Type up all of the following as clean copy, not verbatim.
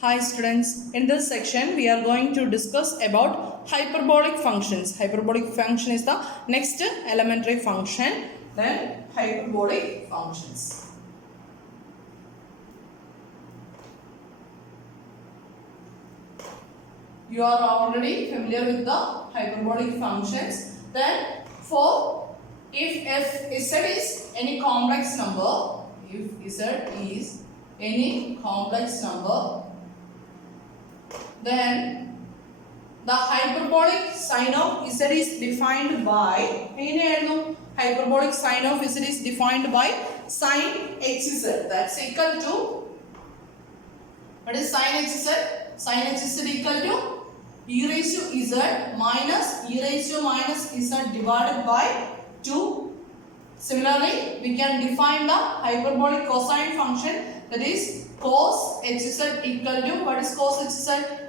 Hi students, in this section we are going to discuss about hyperbolic functions. Hyperbolic function is the next elementary function, then hyperbolic functions. You are already familiar with the hyperbolic functions. Then for if z is any complex number, if z is any complex number, then the hyperbolic sign of z is defined by hyperbolic sign of z is defined by sin hz. That's equal to, what is sin hz? Sin hz equal to e raised to z minus e raised to minus z divided by 2. Similarly, we can define the hyperbolic cosine function, that is cos hz equal to, what is cos hz?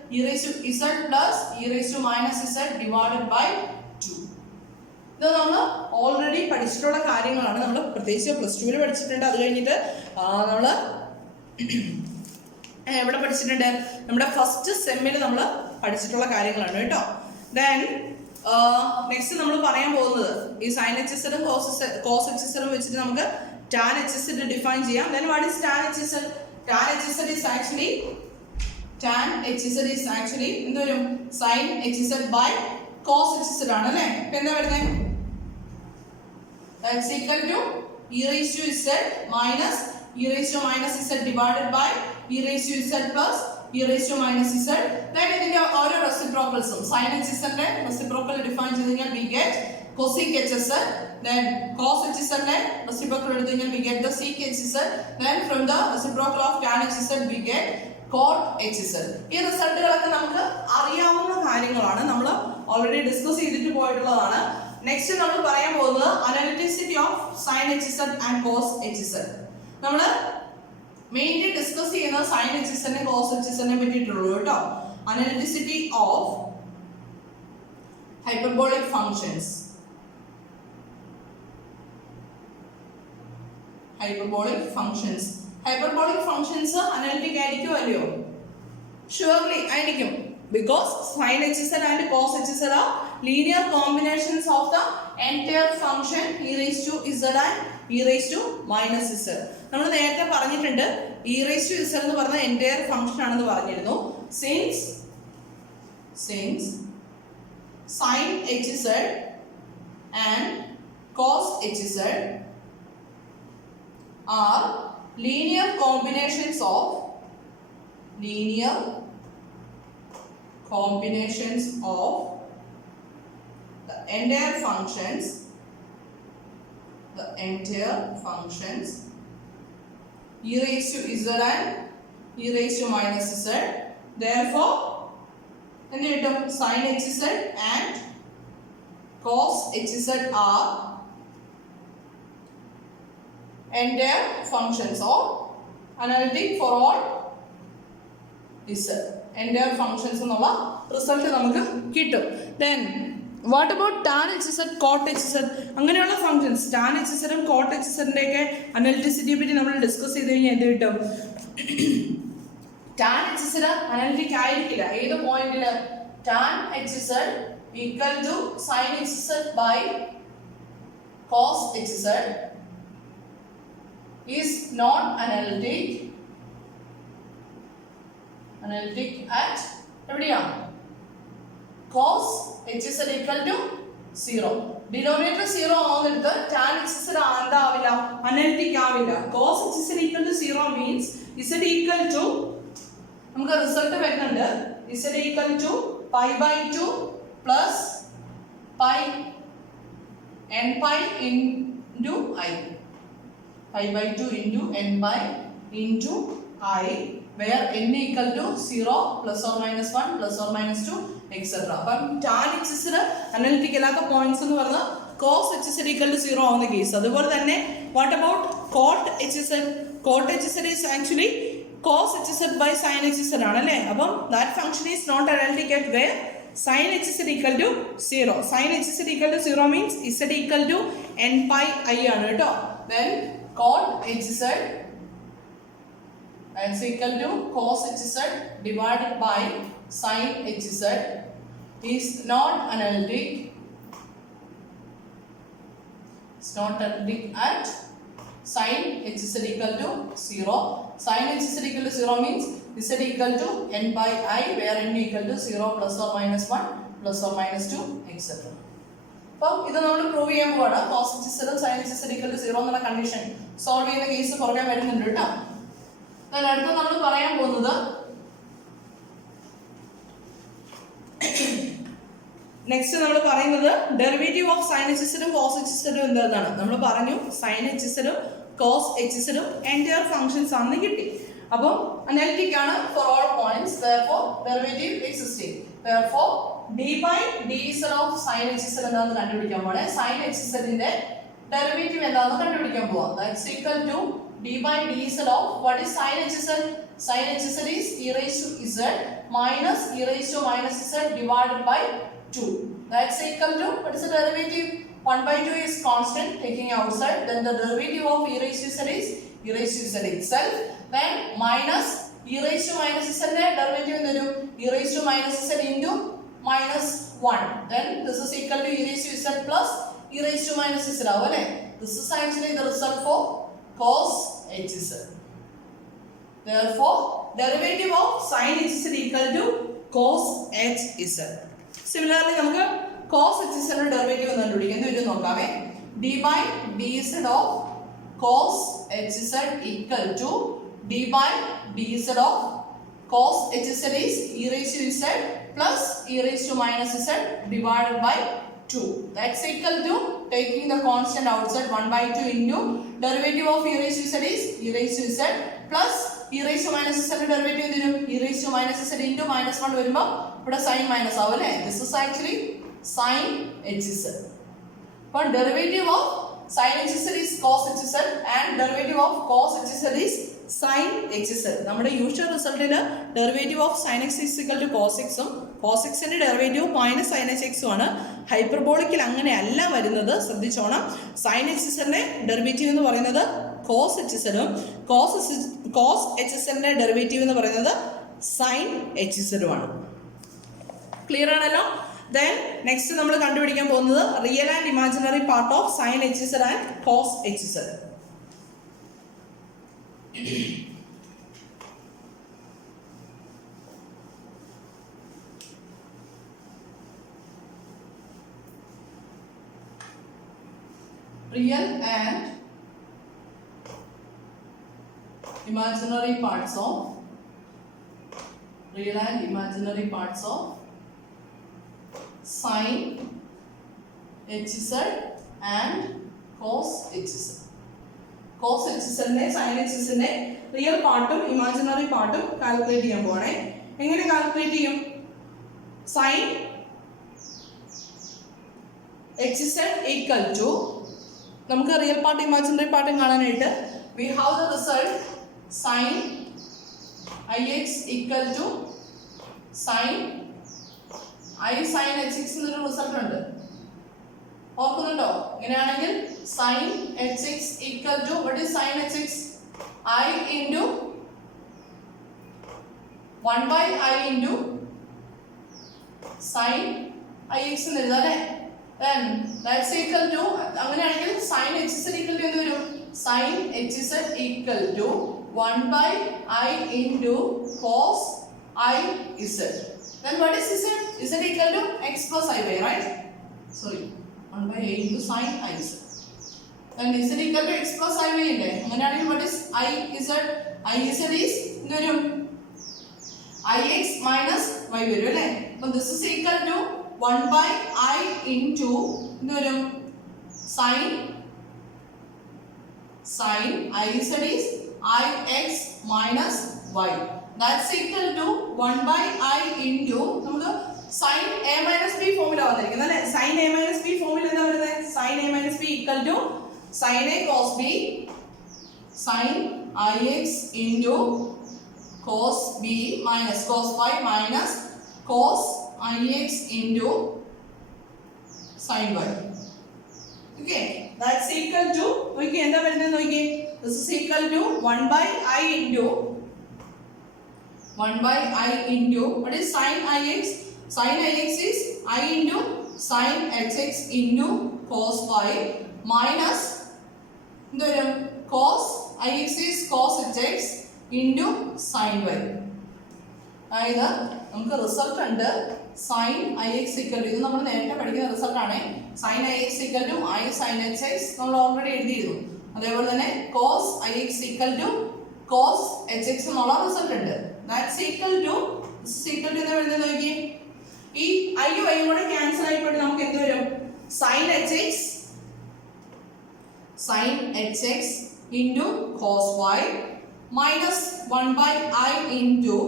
E raised to z plus e raised to minus z divided by 2. ഇത് നമ്മൾ already പഠിച്ചിട്ടുള്ള കാര്യങ്ങളാണ്. നമ്മൾ പ്രത്യേകിച്ച് plus ടുവിൽ പഠിച്ചിട്ടുണ്ട്. അത് കഴിഞ്ഞിട്ട് നമ്മൾ എവിടെ പഠിച്ചിട്ടുണ്ട്? നമ്മുടെ ഫസ്റ്റ് സെമ്മിൽ നമ്മൾ പഠിച്ചിട്ടുള്ള കാര്യങ്ങളാണ് കേട്ടോ. ദെൻ നെക്സ്റ്റ് നമ്മൾ പറയാൻ പോകുന്നത് ഈ സൈൻ എച്ച് എസും കോസ് എച്ച് എസും വെച്ചിട്ട് നമുക്ക് ടാൻ എച്ച് എസ് ഡിഫൈൻ ചെയ്യാം. Then what is tan h x? Tan h x is actually എന്ത് വരും? Sine h x by cos h x ആണ് അല്ലേ? ഇപ്പൊ എന്താ വരുന്നത്? That's equal to e raised to z minus e raised to minus z divided by e raised to z plus e raised to minus z. Then ഇതിന്റെ ഓരോ റെസിപ്രോക്കൽസും sin h s ന്റെ reciprocal define ചെയ്ത് കഴിഞ്ഞാൽ we get cosec h s. Then cos h s ന്റെ reciprocal എടുത്തു കഴിഞ്ഞാൽ we get the sec h s. Then from the reciprocal of tan h s we get cot h s. ഈ റിസൾട്ടുകളൊക്കെ നമുക്ക് അറിയാവുന്ന കാര്യങ്ങളാണ്, നമ്മൾ ഓൾറെഡി ഡിസ്കസ് ചെയ്തിട്ട് പോയിട്ടുള്ളതാണ്. Next നമ്മൾ പറയാൻ പോകുന്നത് analyticity of sine H Z and cos H Z. നമ്മൾ മെയിൻലി ഡിസ്കസ് ചെയ്യുന്നത് സൈൻ എച്ച് സെഡിനെ കോസ് എച്ച് സെഡിനെ പറ്റിയിട്ടുള്ളൂ കേട്ടോ. Analyticity of hyperbolic functions. Hyperbolic functions analytic ആയിരിക്കും അല്ലയോ? ഷുവർലി ആയിരിക്കും. Because sin hz and cos hz are linear combinations of the entire function e raised to z and e raised to minus z. നമ്മൾ നേരത്തെ പറഞ്ഞിട്ടുണ്ട് e raised to z എന്ന് പറഞ്ഞ entire function ആണെന്ന് പറഞ്ഞിരുന്നു. Since sin hz and cos hz are linear combinations of the entire functions e raised to z and e raised to minus z. Therefore sin hz and cos hz are entire functions or analytic for all z. entire functions എന്നുള്ള result നമുക്ക് കിട്ടും. Then what about tan H Z, cot H Z, അങ്ങനെയുള്ള functions tan H സെഡും cot H സെഡിന്റെ ഒക്കെ അനലിറ്റിസിറ്റിയെ പറ്റി നമ്മൾ ഡിസ്കസ് ചെയ്ത് കഴിഞ്ഞാൽ എന്ത് കിട്ടും? ടാൻ എച്ച് സെഡ് അനലിറ്റിക് ആയിരിക്കില്ല. ഏത് പോയിന്റില്? Tan H Z equal to sine H Z by cos H Z is not analytic at എവിടെയാണ്? cos hz equal to 0. Denominator 0 ആവുന്നിടത്ത് tan hz എന്താവില്ല? അനലിറ്റിക് ആവില്ല. cos hz equal to 0 means z equal to, നമുക്ക് result വരുന്നുണ്ട്, z equal to pi by 2 plus pi n pi into I. pi by 2 into n pi into I, where n equal to 0 plus or minus 1 plus or minus 2 etc. അപ്പം tan hz analytic അല്ലാത്ത points എന്ന് പറഞ്ഞാൽ cos hz equal to 0 ആവുന്ന case. അതുപോലെ തന്നെ what about cot hz? cot hz is actually cos hz by sin hz ആണ് അല്ലേ? അപ്പം that function is not analytic at where sin hz equal to 0. sin hz equal to 0 means z equal to n pi I ആണ് കേട്ടോ. Then cot hz that's equal to cos hz divided by sin hz is not analytic. It's not analytic at sin hz equal to 0. Sin hz equal to 0 means z equal to n by I, where n equal to 0 plus or minus 1 plus or minus 2 etc. അപ്പോൾ ഇത് നമ്മൾ prove ചെയ്യാൻ പോവാണ്. cos hz sin hz equal to 0 എന്നുള്ള condition solve ചെയ്യുന്ന case പുറകെ വരുന്നുണ്ട് കേട്ടോ. അടുത്ത നമ്മൾ പറയാൻ പോകുന്നത് നെക്സ്റ്റ് നമ്മൾ പറയുന്നത് ഡെറിവേറ്റീവ് ഓഫ് സൈൻ എച്ച്സിനും കോസ് എച്ച്സിനും എന്താണ്. നമ്മൾ പറഞ്ഞു സൈൻ എച്ച്സിനും കോസ് എച്ച്സിനും എൻറ്റയർ ഫംഗ്ഷൻസ് ആണെന്ന് കിട്ടി. അപ്പോൾ അനാലിറ്റിക് ആണ് for all points. therefore derivative existing. therefore d by dz of sin hz എന്താണെന്ന് കണ്ടുപിടിക്കാൻ പോവാണ്. sin hz ന്റെ ഡെറിവേറ്റീവ് എന്താണെന്ന് കണ്ടുപിടിക്കാൻ പോവാം. that's equal to d by dz of what is sin hz? sin hz is e raised to z minus e raised to minus z divided by 2. That's equal to what is the derivative? 1 by 2 is constant, taking outside. Then the derivative of e raised to z is e raised to z itself. Then minus e raised to minus z derivative എന്തുവരും? e raised to minus z into minus 1. Then this is equal to e raised to z plus e raised to minus z ആവും അല്ലേ? This is actually the result for cos hz. Therefore derivative of sin hz equal to cos hz. Similarly നമുക്ക് cos hz ന്റെ derivative ഒന്ന് കണ്ടുപിടിക്കാം. എന്ത് വരും നോക്കാമേ. d by dz of cos hz equal to d by dz of cos hz is e raised to z plus e raised to minus z divided by 2. That's equal to taking the constant outside 1 by 2 into derivative of e raised to z is e raised to z plus e raised to minus z derivative എന്തിനും e raised to minus z into minus 1 വരുമ്പോൾ ഇവിടെ sin minus ആവും അല്ലേ. this is actually sin hz. അപ്പോൾ derivative of sin hz is cos hz and derivative of cos hz is sin hz. നമ്മുടെ usual റിസൾട്ടിന് derivative of sin x is equal to cos x ഉം cos x ന്റെ derivative minus sin hx ഉം ആണ്. ഹൈപ്പർബോളിക്കിൽ അങ്ങനെയല്ല വരുന്നത്, ശ്രദ്ധിച്ചോണം. sin hz ന്റെ ഡെറിവേറ്റീവ് എന്ന് പറയുന്നത് cos hz ഉം cos hz ന്റെ ഡെറിവേറ്റീവ് എന്ന് പറയുന്നത് sin hz ഉം ആണ്. ക്ലിയർ ആണല്ലോ. Then next നമ്മൾ കണ്ടുപിടിക്കാൻ പോകുന്നത് real and imaginary part of sin hz and cos hz. Real and imaginary parts of sin hz and cos hz. cos hz ന്റെ sin hz ന്റെ റിയൽ പാർട്ടും ഇമാജിനറി പാർട്ടും കാൽക്കുലേറ്റ് ചെയ്യാൻ പോവാണേ. എങ്ങനെ കാൽക്കുലേറ്റ് ചെയ്യും? sin hz equal to നമുക്ക് real part imaginary പാർട്ടും കാണാനായിട്ട് we have the result sin ix equal to sin I sin hx എന്നൊരു റിസൾട്ട് ഉണ്ട്, ഓർക്കുന്നുണ്ടോ? ഇങ്ങനെയാണെങ്കിൽ sin hx equal to what is sin hx? I into 1 by I into sin ix എന്ന് എഴുതാം അല്ലേ. then that's equal to അങ്ങനെയാണെങ്കിൽ sin hz equal to എന്ത് വരും? sin hz equal to 1 by I into cos I z. Then what is z? Z equal to x plus I by, right? Sorry, 1 by I into sin I z. Then z equal to x plus I by ഇല്ലേ? അങ്ങനെയാണെങ്കിൽ what is I z? I z is എന്ത് വരും? ix minus y വരും അല്ലേ. അപ്പോൾ this is equal to 1 by I into എന്ത് വരും? sin iz is ix minus y. That's equal to 1 by I into നമുക്ക് sin a minus b ഫോമില വന്നിരിക്കുന്നത് അല്ലേ. sin a minus b ഫോമിൽ എന്താ വരുന്നത്? sin a minus b equal to sin a cos b sin ix into cos b minus cos y minus cos ix into sin y. Okay, that's equal to നോക്കിയേ എന്താ വരുന്നത് നോക്കിയേ. this is equal to 1 by I into 1 by I into, what is sin Ix? Sin Ix is I into sin Hx into cos y minus cos Ix is cos Hx into sin y. അതായത് നമുക്ക് result ഉണ്ട് sine i x equal to, ഇത് നമ്മൾ നേരത്തെ പഠിക്കുന്ന result ആണ്. Sine i x equal to i sine h x നമ്മൾ already എഴുതിയിരുന്നു. അതേപോലെ തന്നെ cos i x equal to cos h x എന്നുള്ള റിസൾട്ട് ഉണ്ട്. ദാറ്റ്സ് ഈക്വൽ ടു എന്ന് എഴുതുന്നത് നോക്കി, ഈ ഐയും ഐയും കൂടെ ക്യാൻസൽ ആയിപ്പോയിട്ട് നമുക്ക് എന്ത് വരും? Sine h x into cos y minus 1 by I into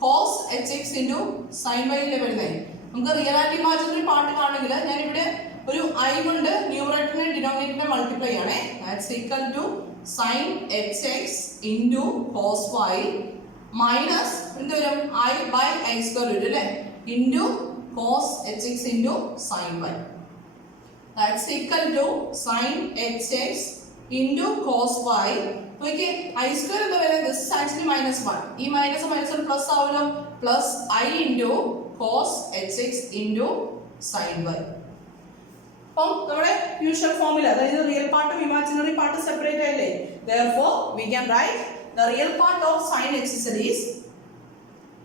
cos hx into sin y ലെ വരുന്നത്. നമുക്ക് റിയൽ ആൻഡ് ഇമാജിനറി പാർട്ട് കാണണമെങ്കിൽ ഞാനിവിടെ ഒരു I കൊണ്ട് ന്യൂമറേറ്ററിനെ ഡിനോമിനേറ്ററിനെ മൾട്ടിപ്ലൈ ചെയ്യണേ. That's equal to sin hx into cos y minus എന്ത് വരും? I by I സ്ക്വയർ വരും അല്ലേ, into cos hx into sin y. That's equal to sin hx into cos y. Okay, I square എന്താ വരുന്നത്? This is actually minus 1. ഈ minus minus plus ആവുമല്ലോ, plus I into cos hx into sin y. അപ്പം നമ്മുടെ usual ഫോമിൽ, അതായത് real പാർട്ടും imaginary പാർട്ടും സെപ്പറേറ്റ് ആയില്ലേ. Therefore, we can write the real part of sin hx is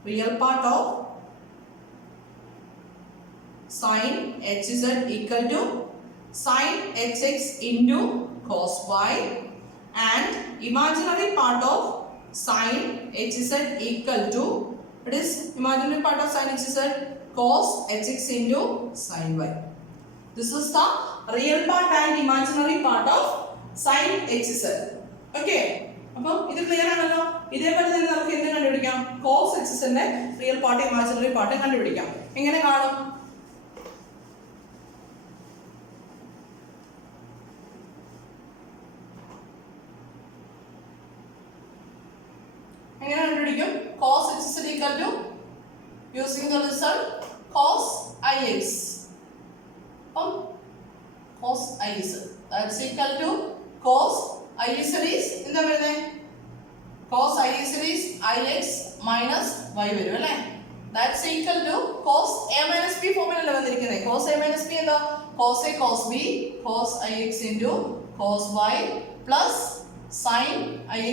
real part of sin hz equal to sin hx into cos y, and imaginary part of sin hz equal to, it is imaginary part of sin hz cos hx into sin y. This is the real part and imaginary part of sin hz. Okay, അപ്പോൾ ഇത് clear ആണല്ലോ. ഇതേപോലെ തന്നെ നമുക്ക് എന്ത് കണ്ടുപിടിക്കാം? cos hz ന്റെ real part imaginary part കണ്ടുപിടിക്കാം. എങ്ങനെ കാണും? എങ്ങനെ കണ്ടുപിടിക്കും? cos hx equal to, using the result cos ix. Cos ix, that's equal to cos ix is എന്താ വരുന്നത്? cos ix is ix minus y വരും അല്ലേ. that's equal to cos a minus b ഫോമിലല്ലേ വന്നിരിക്കുന്നത്. cos a minus b എന്താ? cos a cos b cos ix into cos y plus sin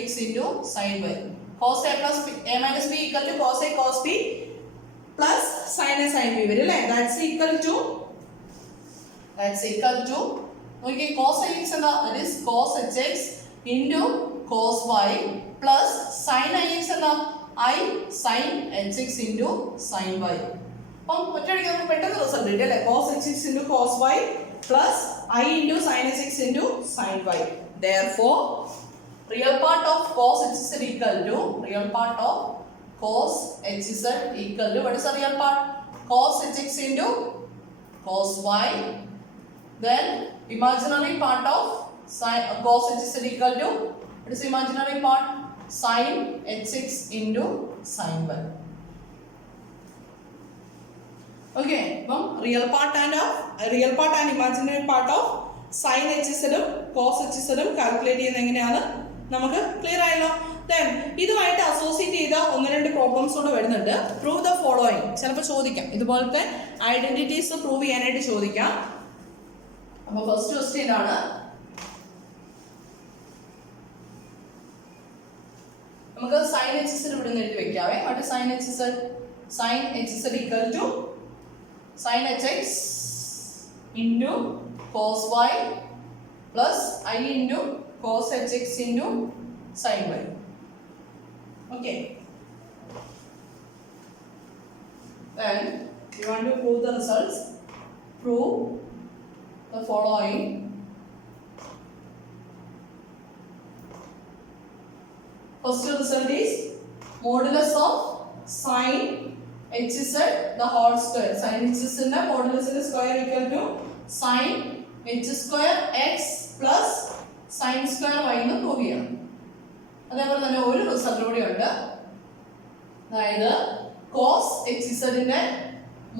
ix into sin y. cos a plus b, a minus b equal to cos a cos b plus sin a sin b വരും അല്ലേ. that's equal to okay, cos ix എന്താ? that is cos hx into cos y plus sin ix എന്താ? I sin hx into sin y. അപ്പം ഒറ്റയടിക്ക് നമുക്ക് പെട്ടെന്ന് result കിട്ടി അല്ലേ. cos hx into cos y plus I into sin hx into sin y. Therefore, real part of cos hz equal to real part of cos hz equal to, what is the real part? Cos hx into cos y. Then imaginary part of sin cos hz equal to, what is the imaginary part? Sin hx into sin y. Okay, അപ്പം real part and imaginary part of sin hz ഉം cos hz ഉം calculate ചെയ്യുന്നത് എങ്ങനെയാണ് നമുക്ക് clear ആയല്ലോ. Then ഇതുമായിട്ട് associate ചെയ്ത 1-2 problems കൂടെ വരുന്നുണ്ട്. പ്രൂവ് ദ ഫോളോയിങ് ചിലപ്പോൾ ചോദിക്കാം. ഇതുപോലത്തെ ഐഡന്റിറ്റീസ് പ്രൂവ് ചെയ്യാനായിട്ട് ചോദിക്കാം. അപ്പോൾ ഫസ്റ്റ് ക്വസ്റ്റ്യൻ ആണ്, നമുക്ക് sin hz ഇവിടെ നിന്ന് എഴുതി വെക്കാവേ. What is sin hz? sin hz equal to sin hx into cos y plus I into cos hx into sin y. Okay, then you want to prove the results. Prove the following. First result is modulus of sin hz the whole square. Sin hz in the modulus in the square equal to sin h square x plus sin square y എന്ന് prove ചെയ്യണം. അതേപോലെ തന്നെ ഒരു result കൂടി ഉണ്ട്. അതായത് cos hz ന്റെ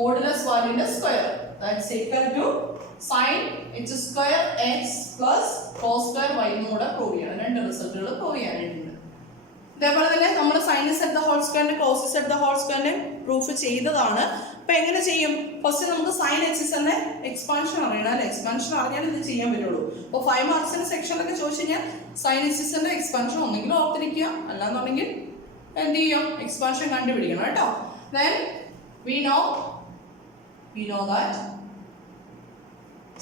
modulus വാല്യൂന്റെ square, that's equal to sin h square x plus cos square y എന്നും കൂടെ പ്രൂവ് ചെയ്യണം. രണ്ട് റിസൾട്ടുകൾ പ്രൂവ് ചെയ്യാനായിട്ടുണ്ട്. ഇതേപോലെ തന്നെ നമ്മൾ സൈൻ ഇസഡ് ദ ഹോൾ സ്ക്വയറിന്റെ കോസ് ഇസഡ് ദ ഹോൾ സ്ക്വയറിന്റെ പ്രൂഫ് ചെയ്തതാണ്. അപ്പൊ എങ്ങനെ ചെയ്യും? ഫസ്റ്റ് നമുക്ക് സൈൻ എച്ച് ഇസഡിന്റെ എക്സ്പാൻഷൻ അറിയണം അല്ലെ? എക്സ്പാൻഷൻ അറിഞ്ഞാൽ ഇത് ചെയ്യാൻ പറ്റുള്ളൂ. അപ്പോൾ 5 മാർക്സിന്റെ സെക്ഷനിലൊക്കെ ചോദിച്ചു കഴിഞ്ഞാൽ സൈൻ എച്ച് ഇസഡിന്റെ എക്സ്പാൻഷൻ ഒന്നെങ്കിലും ഓർത്തിരിക്കുക, അല്ലാന്നുണ്ടെങ്കിൽ എന്ത് ചെയ്യും? എക്സ്പാൻഷൻ കണ്ടുപിടിക്കണം കേട്ടോ. Then we know that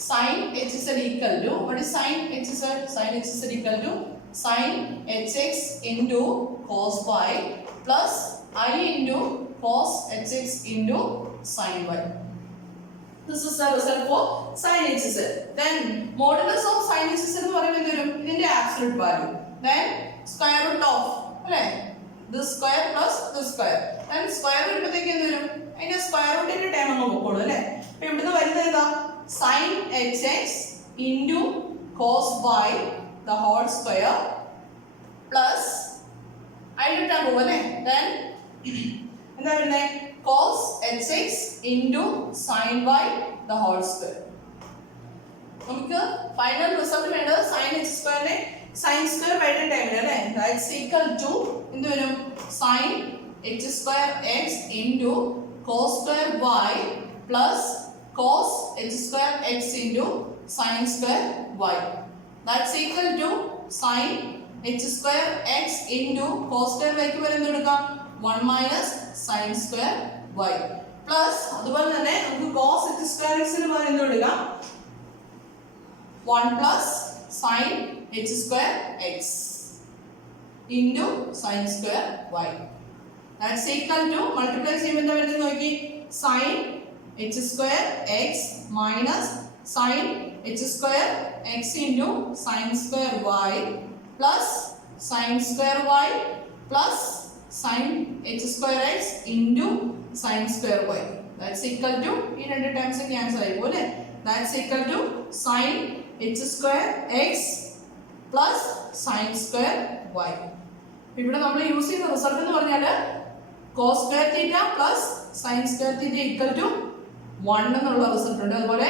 sin h z equal to, what is sin h z? Sin h z equal to sin hx into cos y plus I into cos hx into sin y. This is the result for sin h z. Then modulus of sin h z എന്ന് പറയുമ്പോൾ എന്ത് വരും? ഇതിന്റെ absolute value. Then square root of, അല്ലേ? This square plus this square. Then square വരുമ്പോഴത്തേക്ക് എന്ത് വരും? അതിന്റെ സ്ക്വയർ റൂട്ടിന്റെ ടേം അങ്ങ് നോക്കോളൂ അല്ലേ? അപ്പൊ ഇവിടുന്ന് വരുന്നത് എന്താ? sin hx into cos y the whole square plus ആയിട്ടാ പോകും അല്ലേ? Then എന്താ വരുന്നത്? cos hx into sin y the whole square. നമുക്ക് ഫൈനൽ റിസൾട്ട് വേണ്ടത് sin h സ്ക്വയറിനെ sin സ്ക്വയർ ബൈ ടൈമിൽ അല്ലേ? ദാറ്റ്സ് ഈക്വൽ ടു എന്ത് വരും? sin h square x into cos square y plus cos h square x into sin square y. That's equal to sin h square x into cos square y ക്ക് വരെ എന്ത് എടുക്കാം? 1 minus sin square y plus അതുപോലെ തന്നെ നമുക്ക് cos h square x ന് പകരം എന്ത് എടുക്കാം? 1 plus sin h square x into sin square y. That's equal to, multiply ചെയ്യുമ്പോൾ എന്താ വരുന്നത് നോക്കി? sin h square x minus sin h square x into sin square y plus sin square y plus sin h square x into sin square y. That's equal to, ഈ രണ്ട് terms cancel ആയി പോലെ. That's equal to sin h square x plus sin square y. ഇവിടെ നമ്മൾ use ചെയ്യുന്ന result എന്ന് പറഞ്ഞാൽ cos square theta plus sin square theta equal to 1 എന്നുള്ള റിസൾട്ട് ഉണ്ട്. അതുപോലെ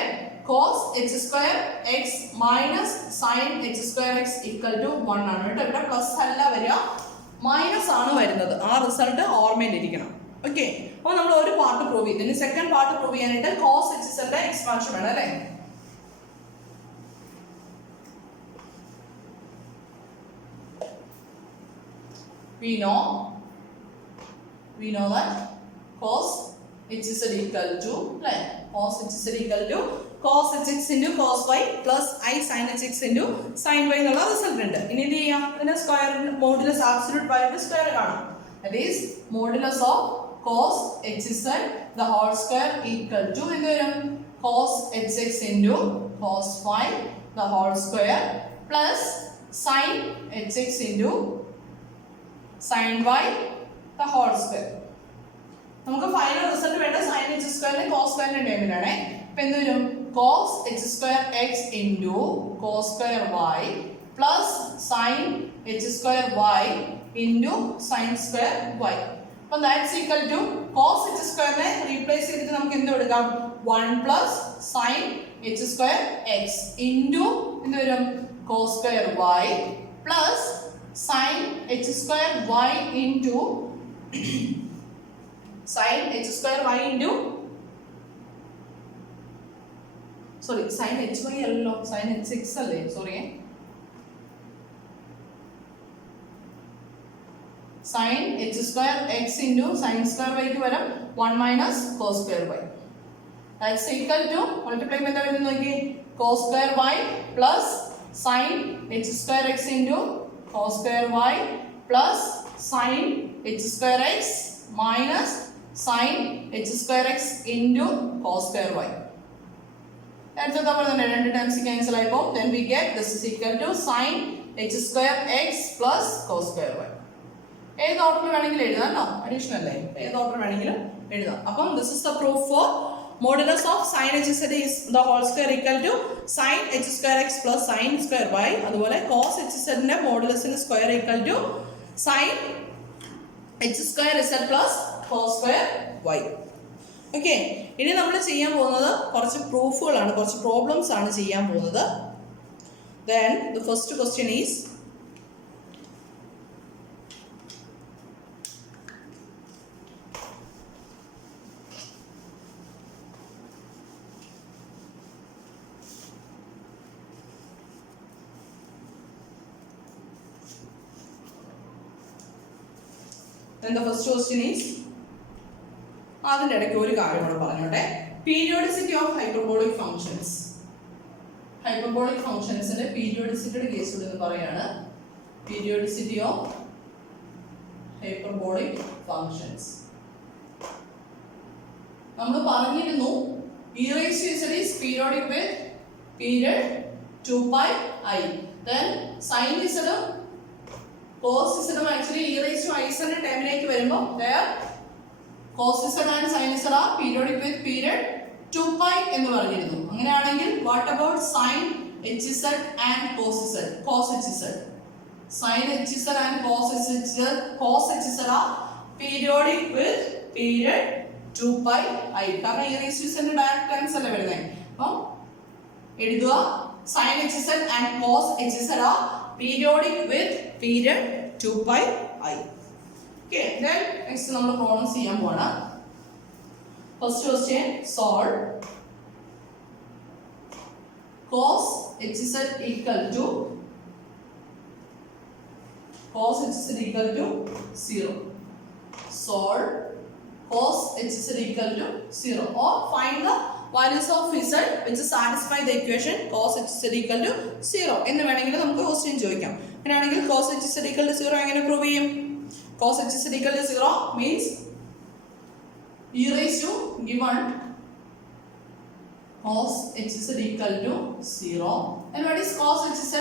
cos h square x minus sin h square x equal to 1 ആണ് കേട്ടോ. ഇവിടെ പ്ലസ് അല്ല വരിക, മൈനസ് ആണ് വരുന്നത്. ആ റിസൾട്ട് ഓർമ്മയിലിരിക്കണം. ഓക്കെ, അപ്പോൾ നമ്മൾ ഒരു പാർട്ട് പ്രൂവ് ചെയ്തു. ഇനി സെക്കൻഡ് പാർട്ട് പ്രൂവ് ചെയ്യാനായിട്ട് cos h ന്റെ എക്സ്പാൻഷൻ വേണം അല്ലേ? We know that cos h is equal to, right? Cos h is equal to cos hx into cos y plus I sin hx into sin y എന്നുള്ള result ഉണ്ട്. ഇനി എന്ത് ചെയ്യാം? ഇതിന്റെ സ്ക്വയർ മോഡുലസ് ആബ്സല്യൂട്ട് വാല്യൂന്റെ സ്ക്വയർ കാണാം. That is modulus of cos hz the whole square equal to എന്ത് വരും? cos hx into cos y the whole square plus sin hx into sin y the whole square. നമുക്ക് final result വേണ്ട sin h സ്ക്വയറിനെ cos സ്ക്വയറിന്റെ ടേമിലാണ്. അപ്പോൾ എന്ത് വരും? cos h square x into cos square y plus sin h square y into sin square y. അപ്പോൾ that's equal to cos h squareനെ replace ചെയ്തിട്ട് നമുക്ക് എന്ത് കൊടുക്കാം? 1 plus sin h square x into എന്ത് വരും? cos square y plus sin h square y into sin h square y into, sorry, sin h y അല്ലല്ലോ, sin h x അല്ലേ, sorry, sin h square x into sin square y ക്ക് വരും 1 minus cos square y. That's equal to, multiply ചെയ്താൽ വരുന്നത് നോക്കി, cos square y plus sin h square x into cos square y plus sin h square x minus sin h square x into cos square y. That's the രണ്ട് terms cancel ആയിപ്പോൾ then we get this is equal to sin h square x plus cos square y. ഏത് ഓർഡറിൽ വേണമെങ്കിലും എഴുതാം കേട്ടോ, additional അല്ലേ, ഏത് order വേണമെങ്കിലും എഴുതാം. അപ്പം this is the proof for modulus of sin h z is the whole square equal to sin h square x plus sin square y. അതുപോലെ cos h z ന്റെ മോഡുലസിന്റെ square equal to sin h square z plus cos square y. Okay, ഇനി നമ്മൾ ചെയ്യാൻ പോകുന്നത് കുറച്ച് പ്രൂഫുകളാണ്, കുറച്ച് problems ആണ് ചെയ്യാൻ പോകുന്നത്. Then the first question is Then the first question is, അതിൻ്റെ ഇടയ്ക്ക് ഒരു കാര്യം കൂടെ പറഞ്ഞോട്ടെ. Periodicity of hyperbolic functions. Hyperbolic ഫങ്ഷൻസിന്റെ പീരിയോഡിസിറ്റിയുടെ കേസ് എന്ന് പറയാണ്. Periodicity of hyperbolic functions. നമ്മൾ പറഞ്ഞിരുന്നു e raised to z is periodic with period 2 pi I. Then sin z cos z actually e raised to I z ടേമിലേക്ക് വരുമ്പോൾ there cos z and sin z are periodic with period 2 pi എന്ന് പറഞ്ഞിരുന്നു. അങ്ങനെയാണെങ്കിൽ what about sin hz and cos z? Cos hz, sin hz and cos hz are periodic with period 2 pi I. കാരണം e raised to z direct terms അല്ലേ വരുന്നത്. അപ്പോൾ എഴുതുക sin hz and cos hz are periodic with period 2 pi I. Okay, then next നമ്മൾ problems ചെയ്യാൻ പോവാണ്. First question, solve cos hz equal to 0. Solve cos hz equal to 0 or find the values of z which satisfy the equation cos hz equal to 0 എന്ന് വേണമെങ്കിൽ നമുക്ക് question ചോദിക്കാം. അങ്ങനെയാണെങ്കിൽ cos hz equal to 0 എങ്ങനെ prove ചെയ്യും? Cos hz equal to 0 means e raised to given cos hz equal to 0. And what is cos hz?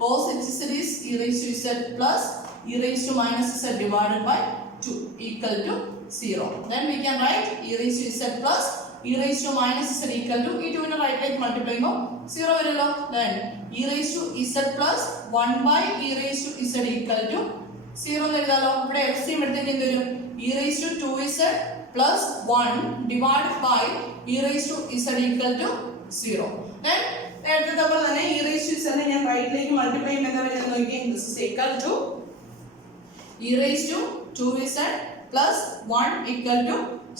Cos hz is e raised to z plus e raised to minus z divided by 2 equal to 0. Then we can write e raised to z plus e raised to minus z equal to e to in the right like multiply 0 varilo. Then e raised to z plus 1 by e raised to z equal to 0 എന്ന് എഴുതാലോ. ഇവിടെ LCM എടുത്തിട്ട് എന്ത് വരും? e raised to 2z plus 1 divided by e raised to z equal to 0. Then നേരത്തെ പോലെ തന്നെ e raised to z നെ ഞാൻ റൈറ്റിലേക്ക് മൾട്ടിപ്ലൈ ചെയ്യുമ്പോൾ എന്താ വരുന്നത് നോക്കിയേ. This is equal to e raised to 2z plus 1 equal to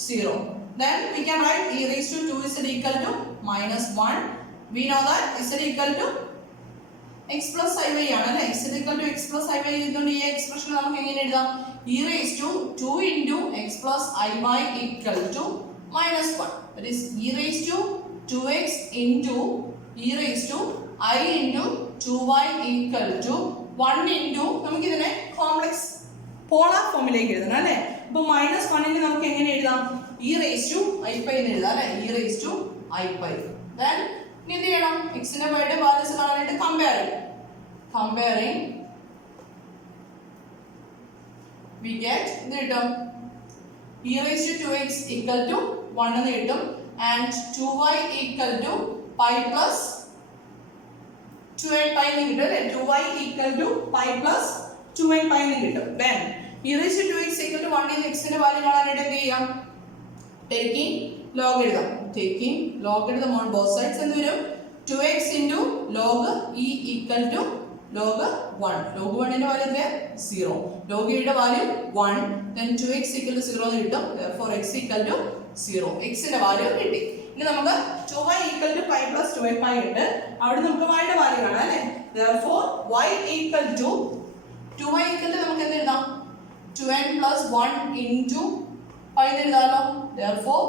0. Then we can write e raised to 2z equal to minus 1. We know that z equal to x plus iy ആണ് അല്ലേ. z equal to x plus iy ഇതുകൊണ്ട് ഈ expression നമുക്ക് എങ്ങനെ എഴുതാം? e raised to 2 into x plus iy equal to minus 1. That is e raised to 2x into e raised to I into 2y equal to 1 into നമുക്ക് ഇതിനെ complex polar ഫോമിലേക്ക് എഴുതണം അല്ലേ. അപ്പോൾ മൈനസ് 1 നമുക്ക് എങ്ങനെ എഴുതാം? e raised to i pi എന്ന് എഴുതാം അല്ലേ. e raised to i pi. Then ഇനി എന്ത് ചെയ്യണം? x ന്റെ y യുടെ വാല്യൂസ് കാണാനായിട്ട് comparing we get എന്ത് കിട്ടും? e raised to 2x equal to 1 എന്ന് കിട്ടും and 2y equal to pi plus 2n pi എന്ന് കിട്ടും അല്ലേ. 2y equal to pi plus 2n pi എന്ന് കിട്ടും. Then e raised to 2x equal to 1 എന്ന് x ന്റെ വാല്യൂ കാണാനായിട്ട് എന്ത് ചെയ്യാം? taking log എഴുതാം. taking log എഴുതാം on both sides എന്ത് വരും? 2x into log e equal to log 1. log 1 ന്റെ വാല്യൂ എത്രയാ? 0. log e യുടെ value 1. then 2x equal to 0 എന്ന് കിട്ടും. therefore x equal to 0. x ന്റെ വാല്യൂ കിട്ടി. ഇനി നമുക്ക് 2y equal to pi plus 2n pi ഉണ്ട്. അവിടെ നമുക്ക് y യുടെ വാല്യൂ കാണാം അല്ലേ. therefore y equal to 2y equal to നമുക്ക് എന്ത് എഴുതാം? 2n plus 1 into pi എന്ന് എഴുതാമല്ലോ. therefore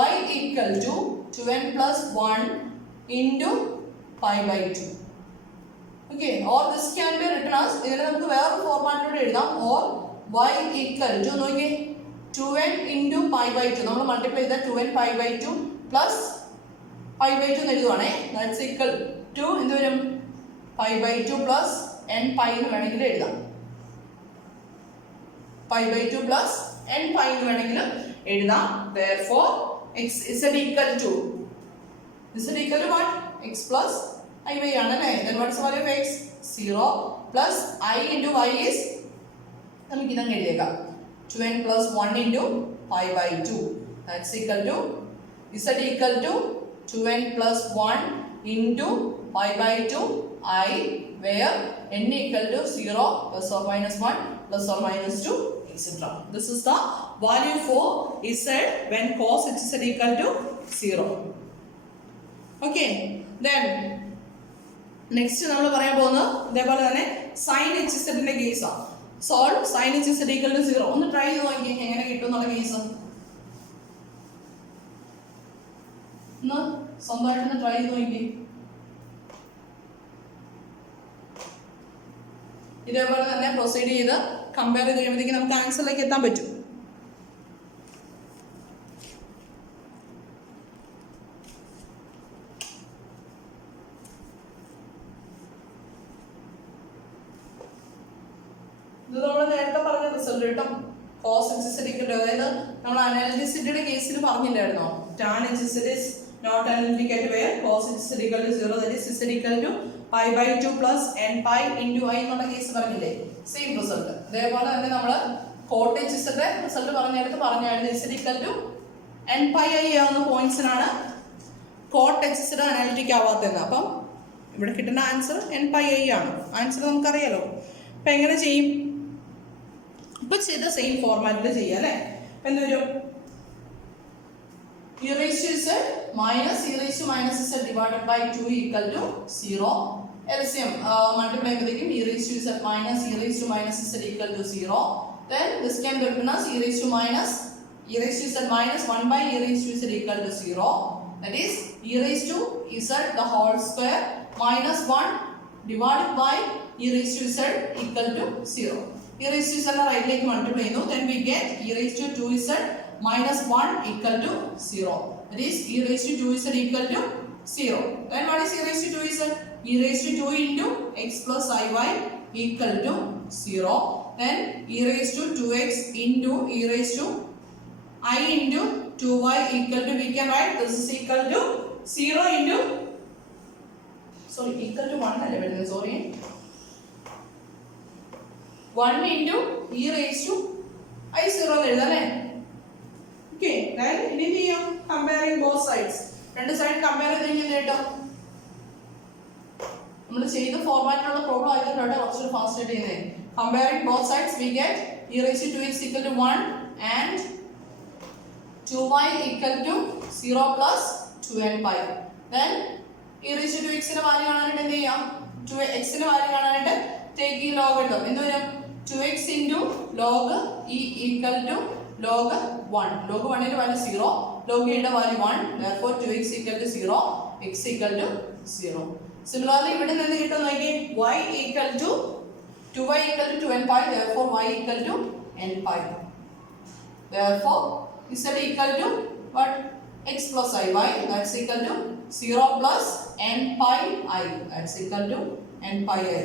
y equal to 2n plus 1 into pi by 2. okay, or this can be written as ഇതിനെ നമുക്ക് വേറെ ഫോർമാറ്റിലൂടെ എഴുതാം. or y equal to നോക്കിയേ 2n into pi by 2 നമ്മൾ മൾട്ടിപ്ലൈ ചെയ്താൽ 2n pi by 2 plus pi by 2 എന്ന് എഴുതുവാണേ. that's equal to എന്ത് വരും? pi by 2 plus n pi എന്ന് വേണമെങ്കിൽ എഴുതാം. pi by 2 plus n pi എന്ന് വേണമെങ്കിൽ എഴുതാം. therefore x is equal to what? x plus iy ആണ് അല്ലേ. then what is the value of x? 0 plus I into y is നമുക്ക് ഇതങ്ങ് എഴുതിയേക്കാം 2n plus 1 into pi by 2. that's equal to z equal to 2n plus 1 into pi by 2 I where n equal to 0 plus or minus 1 plus or minus 2 etc. This is the value for z when cos hz equal to 0. Okay, then next നമ്മൾ പറയാൻ പോകുന്നത് ഇതേപോലെ തന്നെ sin hz ന്റെ കേസാണ്. Solve sine h is equal to 0. ഒന്ന് try ചെയ്ത് നോക്കി എങ്ങനെ കിട്ടും എന്നുള്ള കേസ്. ഒന്ന് സ്വന്തമായിട്ടൊന്ന് ട്രൈ ചെയ്ത് നോക്കി. ഇതേപോലെ തന്നെ പ്രൊസീഡ് ചെയ്ത് കമ്പയർ ചെയ്ത് കഴിയുമ്പോഴത്തേക്ക് നമുക്ക് ആൻസറിലേക്ക് എത്താൻ പറ്റും. ഇത് നമ്മൾ നേരത്തെ പറഞ്ഞ റിസൾട്ട് കേട്ടോ. cos h z equal to, അതായത് നമ്മൾ അനാലിറ്റിസിറ്റിയുടെ കേസിൽ പറഞ്ഞില്ലായിരുന്നോ, tan h z is not analytic at where cos h z equal to 0, that is z equal to pi by 2 plus n pi into I എന്നുള്ള case പറഞ്ഞില്ലേ, same result. അതേപോലെ തന്നെ നമ്മൾ cot h z result പറഞ്ഞെടുത്ത് പറഞ്ഞായിരുന്നു z equal to n pi I ആവുന്ന പോയിന്റ്സിനാണ് cot h z analytic ആവാത്തത്. അപ്പം ഇവിടെ കിട്ടുന്ന ആൻസർ n pi I ആണ്. ആൻസർ നമുക്കറിയാലോ. അപ്പം എങ്ങനെ ചെയ്യും? ഇപ്പൊ ചെയ്ത സെയിം ഫോർമാറ്റിൽ ചെയ്യാം അല്ലേ. അപ്പൊ എന്ത് വരും? e raised to z minus e raised to minus z divided by 2 equal to 0. LCM multiply ചെയ്യുമ്പോഴേക്കും e raised to z minus e raised to minus z equal to 0. Then this can become as e raised to z minus 1 by e raised to z equal to 0. That is e raised to z the whole square minus 1 divided by e raised to z equal to 0. e raised to z right lake multiply ചെയ്യുന്നു. Then we get e raised to 2z minus 1 equal to 0. That is e raised to 2z equal to 0. Then what is e raised to 2z? e raised to 2 into x plus iy equal to 0. Then e raised to 2x into e raised to I into 2y equal to, we can write this is equal to 0 into, sorry, equal to 1 അല്ലേ വരുന്നത്, sorry, 1 into e raised to I0 എന്ന് എഴുതാം അല്ലേ. Okay, then ഇനി എന്ത് ചെയ്യാം? Comparing both sides. രണ്ട് side compare ചെയ്ത് കഴിഞ്ഞാൽ കേട്ടോ നമ്മൾ ചെയ്ത ഫോർമാറ്റിലുള്ള പ്രോബ്ലം ആയതുകൊണ്ടാണ് കുറച്ച് ഫാസ്റ്റ് ആയിട്ട് ചെയ്യുന്നത്. Comparing both sides we get e raised to 2x equal to 1 and 2y equal to 0 plus 2n pi. Then e raised to 2x ന്റെ വാല്യൂ കാണാനായിട്ട് എന്ത് ചെയ്യാം? 2x ന്റെ വാല്യൂ കാണാനായിട്ട് take ഈ log എഴുതാം. എന്ത് വരും? 2x into log e equal to log 1. log 1 ന്റെ വാല്യൂ 0, log e ന്റെ value 1, therefore 2x equal to 0, x equal to 0. Similarly ഇവിടെ നിന്ന് കിട്ടും നോക്കി, y equal to 2y equal to 2n pi, therefore y equal to n pi. Therefore z equal to what? x plus iy, that's equal to 0 plus n pi I, that's equal to n pi I.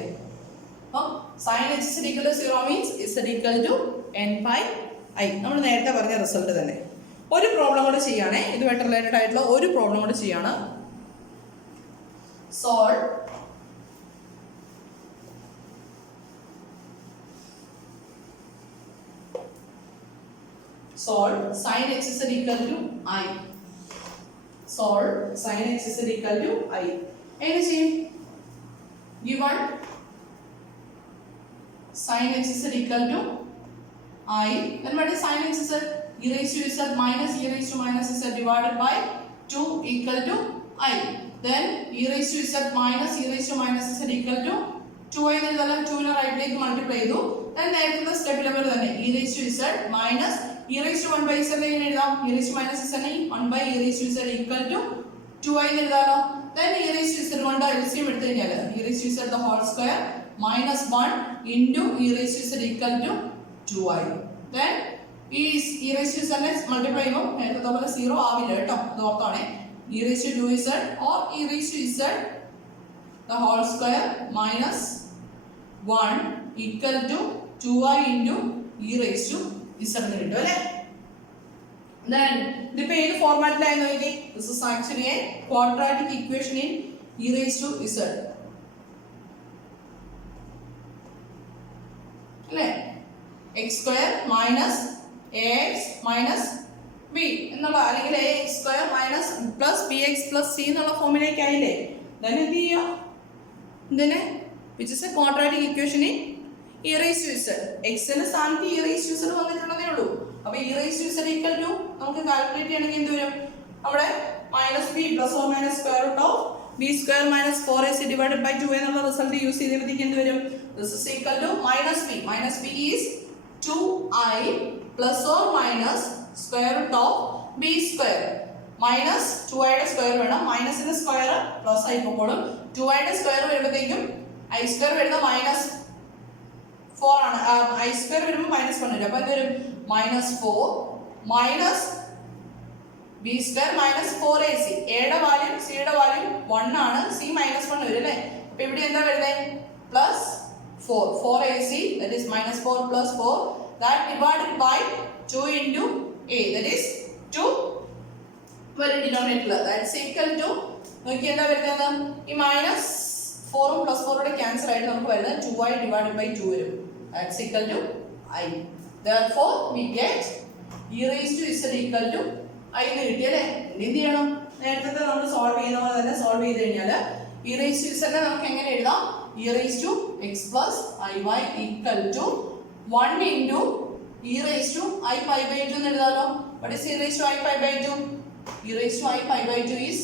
Sin h is equal to 0 means z equal to n pi I. നമ്മൾ നേരത്തെ പറഞ്ഞ result തന്നെ. ഒരു problem കൂടെ ചെയ്യണേ, ഇതുമായിട്ട് related ആയിട്ടുള്ള ഒരു പ്രോബ്ലം കൂടെ ചെയ്യാണ്. Solve sin h is equal to I. Solve sin h is equal to I. എങ്ങനെ ചെയ്യും? Given sin h is equal to I, then what is sin h is e raised to z minus e raised to minus z divided by 2 equal to I. Then e raised to z minus e raised to minus z equal to 2i എന്നെഴുതാം. 2 നെ right ലേക്ക് multiply ചെയ്തു. then നേരത്തെ സ്റ്റെപ്പിലെ പോലെ തന്നെ e raised to z minus e raised to 1 by z എങ്ങനെ എഴുതാം? e raised to minus z നെ 1 by e raised to z equal to 2i എന്ന് എഴുതാലോ. then e raised to z കൊണ്ട് LCM എടുത്തു കഴിഞ്ഞാൽ e raised to z the whole square minus 1 into e raised to z equal to 2i. then e raised to z നെ multiply ചെയ്യുമ്പോൾ നേരത്തെ പോലെ 0 ആവില്ല കേട്ടോ, അത് ഓർത്തോണേ. e raised to 2z or e raised to z the whole square minus 1 equal to 2i into e raised to z എന്ന് കിട്ടും അല്ലേ. then ഇതിപ്പോ ഏത് ഫോർമാറ്റിലായി നോക്കി, this is actually a quadratic equation in e raised to z അല്ലേ. x square minus ax minus b എന്നുള്ള, അല്ലെങ്കിൽ ax square minus plus bx plus c എന്നുള്ള ഫോമിലേക്ക് ആയില്ലേ. then എന്ത് ചെയ്യാം? ഇതിനെ which is a quadratic equation in e raised to z. x ന്റെ സ്ഥാനത്ത് e raised to z വന്നിട്ടുള്ളതേ ഉള്ളൂ. അപ്പൊ e raised to z equal to നമുക്ക് കാൽക്കുലേറ്റ് ചെയ്യണമെങ്കിൽ എന്ത് വരും? നമ്മുടെ minus b plus or minus square root of b square minus 4ac divided by 2 എന്നുള്ള റിസൾട്ട് യൂസ് ചെയ്തപ്പോഴത്തേക്ക് എന്ത് വരും? this is equal to minus b. Minus b is 2i plus or minus square root of b square. Minus 2i യുടെ square വേണം, മൈനസിന്റെ square plus ആയി പോകും. 2i യുടെ square വരുമ്പോഴത്തേക്കും i square വരുന്ന മൈനസ് 4 ആണ്. i സ്ക്വയർ വരുമ്പോൾ മൈനസ് 1 വരും. അപ്പോൾ എന്ത് വരും? Minus 4 minus B square minus 4ac. എയുടെ വാല്യൂ സിയുടെ വാല്യൂ 1 ആണ്, സി മൈനസ് 1 വരും അല്ലേ. അപ്പോൾ ഇവിടെ എന്താ വരുന്നത്? Plus 4ac, that is minus 4 plus 4, that divided by 2 into a, that is 2 വരും ഡിനോമിനേറ്ററിൽ. ദാറ്റ്സ് ഈക്വൽ ടു നോക്കി എന്താ വരുന്നത്? ഈ മൈനസ് 4ഉം പ്ലസ് 4 ക്യാൻസൽ ആയിട്ട് നമുക്ക് വരുന്നത് 2i divided by 2 വരും. That's equal to i. Therefore we get e raised to z equal to i എന്ന് കിട്ടി അല്ലേ. എന്ത് ചെയ്യണം? നേരത്തെ നമ്മൾ സോൾവ് ചെയ്യുന്ന പോലെ തന്നെ സോൾവ് ചെയ്ത് കഴിഞ്ഞാൽ e raised to z നമുക്ക് എങ്ങനെ എഴുതാം? e raised to x plus iy equal to 1 into e raised to i pi by 2 എന്ന് എഴുതാമല്ലോ. What is e raised to i pi by 2? e raised to i pi by 2 is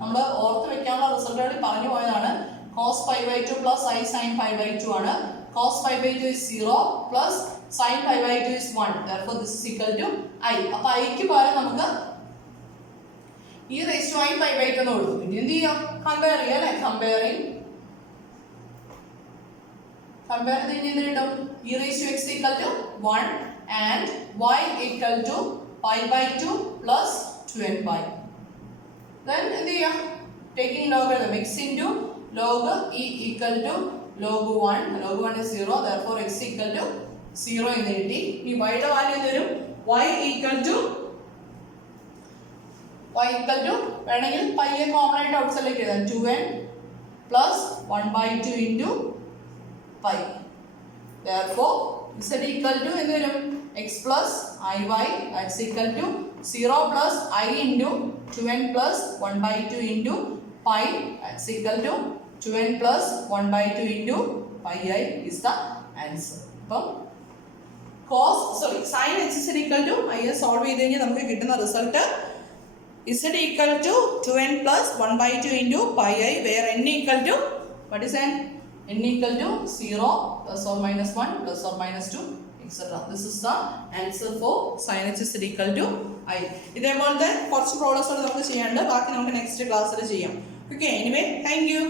നമ്മൾ ഓർത്ത് വെക്കാനുള്ള result ആയിട്ട് പറഞ്ഞു പോയതാണ്. cos pi by 2 plus i sin pi by 2 ആണ്. cos pi by 2 is 0 plus sin pi by 2 is 1. Therefore this is equal to i. അപ്പോൾ i ക്ക് പകരം നമുക്ക് e raised to i pi by 2 എന്ന് കൊടുക്കും. ഇനി എന്ത് ചെയ്യാം? കമ്പയർ ചെയ്യാം അല്ലേ. കമ്പയർ ചെയ്ത് കഴിഞ്ഞാൽ കിട്ടും e raised to x equal to 1 and y equal to pi by 2 plus 2n pi. Then എന്ത് ചെയ്യാം? taking logarithm x into log e equal to log 1. log 1 is 0, therefore x equal to 0 എന്ന് കിട്ടി. ഈ y യുടെ value എന്ത് വരും? y equal to വേണമെങ്കിൽ pi യെ കോമൺ ആയിട്ട് ഔട്ട് സൈഡിലേക്ക് എഴുതാം. 2n plus 1 by 2 into pi. Therefore z equal to എന്ത് വരും? x plus iy, that's equal to 0 plus i into 2n plus 1 by 2 into pi, that's equal to 2n plus 1 by 2 into pi I is the answer. അപ്പം sin h is equal to i solve ചെയ്ത് കഴിഞ്ഞാൽ നമുക്ക് കിട്ടുന്ന result z equal to 2n plus 1 by 2 into pi I, where n equal to what is n? n equal to 0 plus or minus 1 plus or minus 2 etc. This is the answer for sin h is equal to i. ഇതേപോലത്തെ കുറച്ച് problems നമുക്ക് ചെയ്യാനുണ്ട്. ബാക്കി നമുക്ക് next ക്ലാസ്സിൽ ചെയ്യാം. Okay, anyway, thank you.